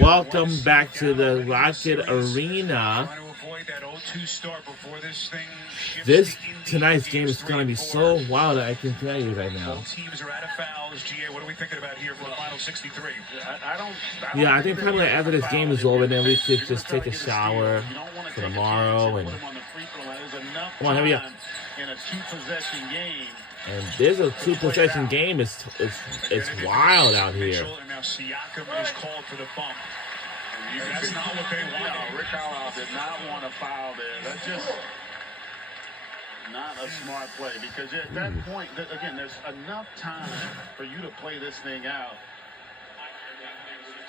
Welcome back to the Rocket Arena. This tonight's game is going to be so wild, I can tell you right now. Both teams are out of fouls. GA, what are we thinking about here for the final 63? Yeah, I think probably after this game is over, then we could just take a shower for tomorrow. And come on, here we go. In a two-possession game. And there's a two-possession game. It's wild out here. And now Siakam is called for the bump. That's not what they wanted. No, Rick Carlisle did not want a foul there. That's just not a smart play because at that point, again, there's enough time for you to play this thing out.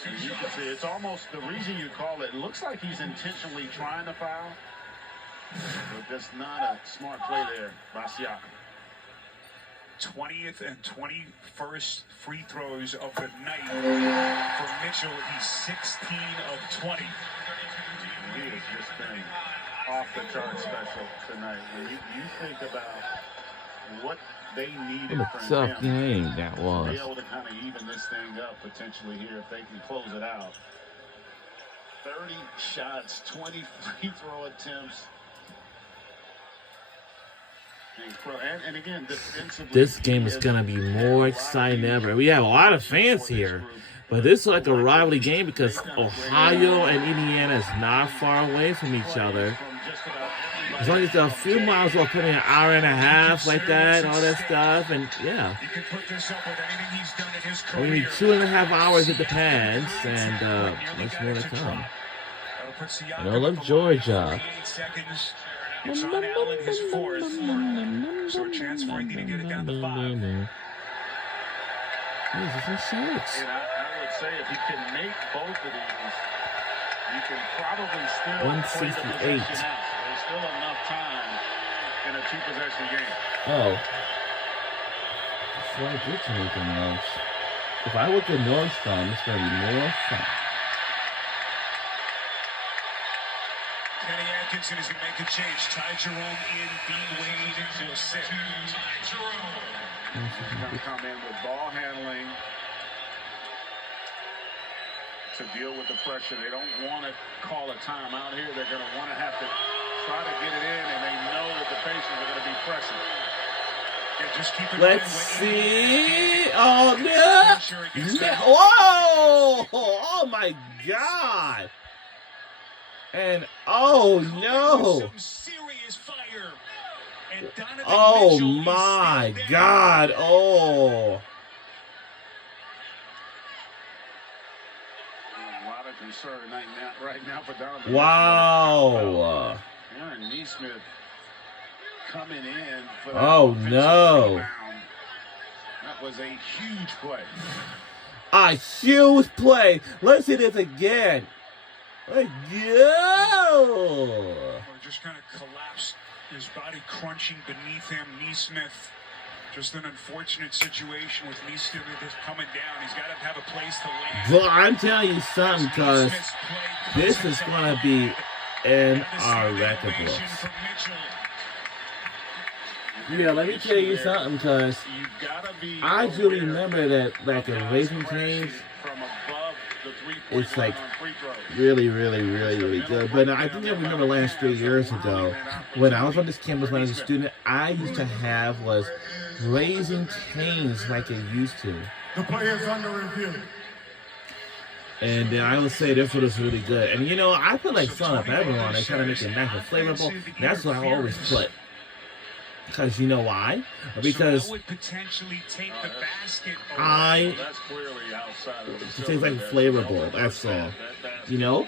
And you can see it's almost the reason you call it. It looks like he's intentionally trying to foul, but that's not a smart play there by Siakam. 20th and 21st free throws of the night for Mitchell. He's 16 of 20. He has just been off the chart special tonight. When you think about what they needed What a from tough him, game that was. be able to kind of even this thing up potentially here if they can close it out. 30 shots, 20 free throw attempts. And again, defensively, this game is going to be more exciting than ever. We have a lot of fans here, but this is like a rivalry game because Ohio and Indiana is not far away from each other. As long as a few miles will put in an hour and a half like that, all that stuff, and yeah. We need 2.5 hours at the pads, and much more to come. And I love Georgia. It's on Allen, his fourth. So a chance for Indy to get it down to 5. These are some shirts. And I would say if you can make both of these, you can probably still 168. play the possession out. There's still enough time in a two-possession game. Oh. Before I get to anything else, if I look at Nordstrom, it's going to be more fun. Kenny Atkinson is going to make a change. Ty Jerome in, Dean Wade will sit. Going to come in with ball handling to deal with the pressure. They don't want to call a timeout here. They're going to want to have to try to get it in, and they know that the Pacers are going to be pressing. Yeah, just keep it Let's see. Oh, no. Whoa. Oh, my God. And oh no! Oh my God! Oh! A lot of concern right now for Donovan. Wow! Aaron Nesmith coming in for that oh no! rebound. That was a huge play. A huge play. Let's see this again. Let's go! Just kind of collapsed, his body crunching beneath him. Nesmith, just an unfortunate situation with Nesmith coming down. He's got to have a place to land. Well, I'm telling you something, because this is going to be in our record books. Yeah, let me tell you something, because I do remember that back in Raising Cane's, it's like really, really, really, really good. But I think I remember last 3 years ago, when I was on this campus when I was a student, I used to have was Raising Cane's like it used to. The play is under review. And then I would say this one was really good. And you know, I put like Son of Pepper on it, trying to make it nice and flavorful. That's what I always put. Because you know why? Because I it tastes like flavorful. That's all. You know?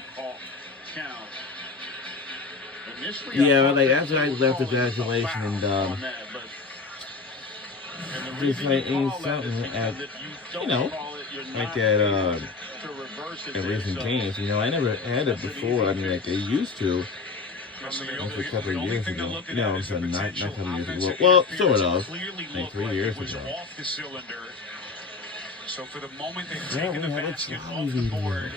Yeah, like after I left the graduation and just like eat something at, you know, like at Raising Cane's. You know, I never had it before. I mean, like they used to. A couple of years ago. No, I'm sorry, not a couple of years ago. Well, sort of. Like 3 years ago. So for the moment they've taken the basket off the board.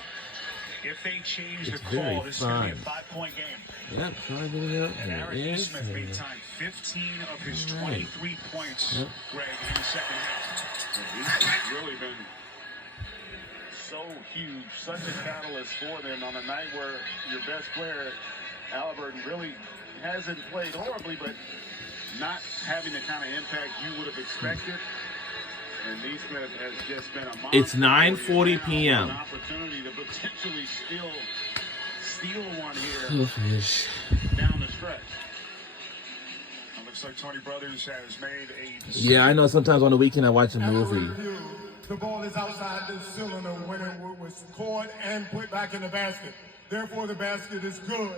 If they change the call, this is going to be a 5-point game. Yep, trying to get it up. And Aaron Smith made time 15 of his 23 points, Greg, in the second half. He's really been so huge, such a catalyst for them on a night where your best player, Halliburton, really hasn't played horribly, but not having the kind of impact you would have expected. And Neesmith has just been a monster. It's 9:40 p.m. An opportunity to potentially steal one here down the stretch. It looks like Tony Brothers has made a decision. Yeah, I know. Sometimes on the weekend I watch a After movie. review, the ball is outside the cylinder when it was scored and put back in the basket. Therefore, the basket is good.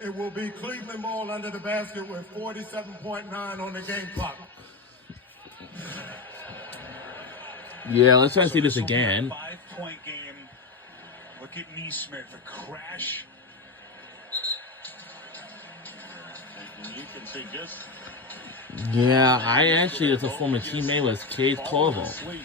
It will be Cleveland ball under the basket with 47.9 on the game clock. Yeah, let's try to see this will be a again. 5-point game. Look at Neesmith, a crash. And you can see just Yeah, I actually was a former teammate with Cade falling Clovo. asleep.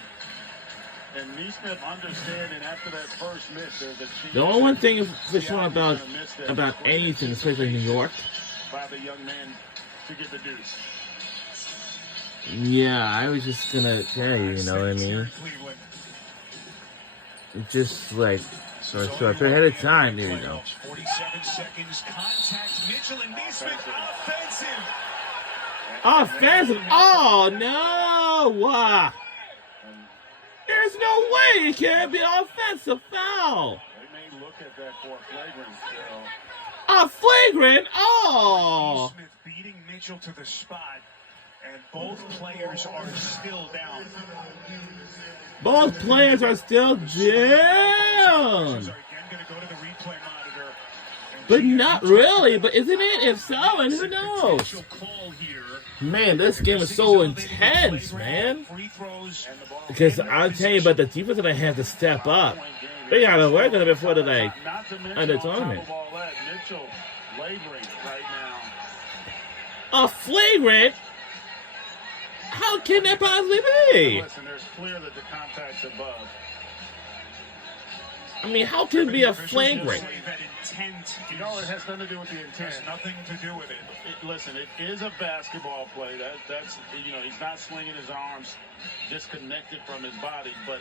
And Neesmith understanding after that first miss, there's a chance The only one thing for sure Siakam's about gonna miss that about great anything, especially New York, by the young man to get the deuce. yeah, I was just gonna tell you, you know what I mean? Cleveland. It's just like so ahead of time. There you go. 47 seconds. Contact Mitchell and Neesmith. Offensive. Offensive. Oh no! There's no way it can't be an offensive foul. They may look at that for a flagrant. A flagrant. Oh. Neesmith beating Mitchell to the spot, and both players are still down. Both players are still down. Are again going to go to the replay monitor. and But see if not Mitchell really. But isn't it? If so, and who knows? potential call here. Man, this game is so intense, man. Free throws. And the ball Because I'll tell you, but the defense gonna have to step up. They gotta work on it before the like. not to mention under on top tournament. of all that, Mitchell laboring right now. A flagrant? How can that possibly be? Listen, there's clear that the contact's above. I mean, how can it be a Officials flagrant? say that intent You know, it has nothing to do with the intent. has nothing to do with it. Listen, it is a basketball play. That's you know, he's not swinging his arms disconnected from his body, but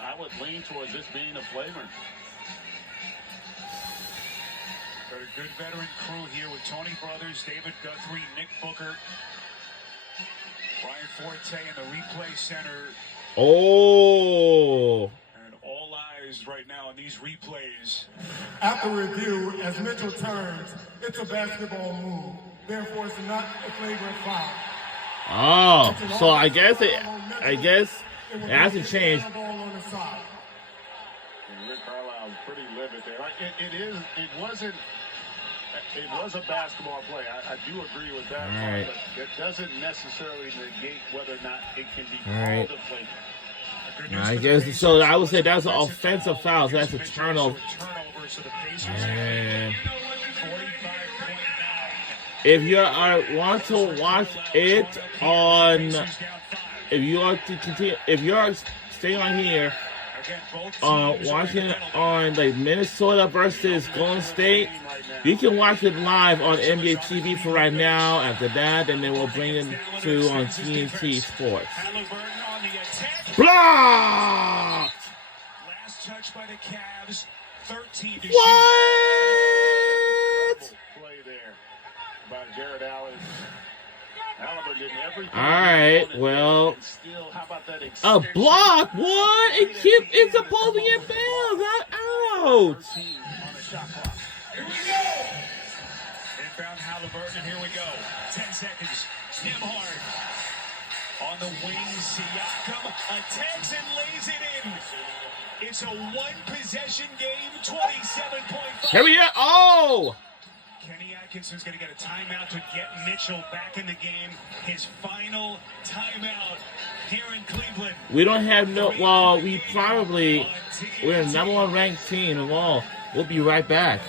I would lean towards this being a flagrant. Got a good veteran crew here with Tony Brothers, David Guthrie, Nick Booker, Brian Forte in the replay center, Oh. and all eyes right now on these replays. After review, as Mitchell turns, it's a basketball move. Therefore, it's not a flagrant foul. Oh. So I guess it hasn't changed. Ball on the side. And Rick Carlisle's pretty livid there. Like it was a basketball play. I do agree with that. All right. But it doesn't necessarily negate whether or not it can be All right. called a flagrant. Good news I for the guess Pacers. so. I would say that's an offensive foul. So that's a Mitchell, turnover. so the Pacers And 45.9. if you want to watch it on, if you want to continue, if you're staying on here, Again, both teams are watching in it the middle. on like Minnesota versus Golden State, you can watch it live on NBA TV for right now. After that, and then we'll bring it to on TNT Sports. Halliburton on the attack. Blocked! Last touch by the Cavs. 13 to shoot. What? Play there by Jared Allen. Halliburton did everything. All right, he wanted well, and still, how about that a extension? block? What? It's supposed to get bounced. Not out. 13 on the shot clock. Here we go. Inbound Halliburton, and here we go. 10 seconds. Nembhard on the wing. Siakam attacks and lays it in. It's a one-possession game. 27.5. Here we go. Oh! Kenny Atkinson's going to get a timeout to get Mitchell back in the game. His final timeout here in Cleveland. We don't have no. Well, we're the number one ranked team of all. We'll be right back.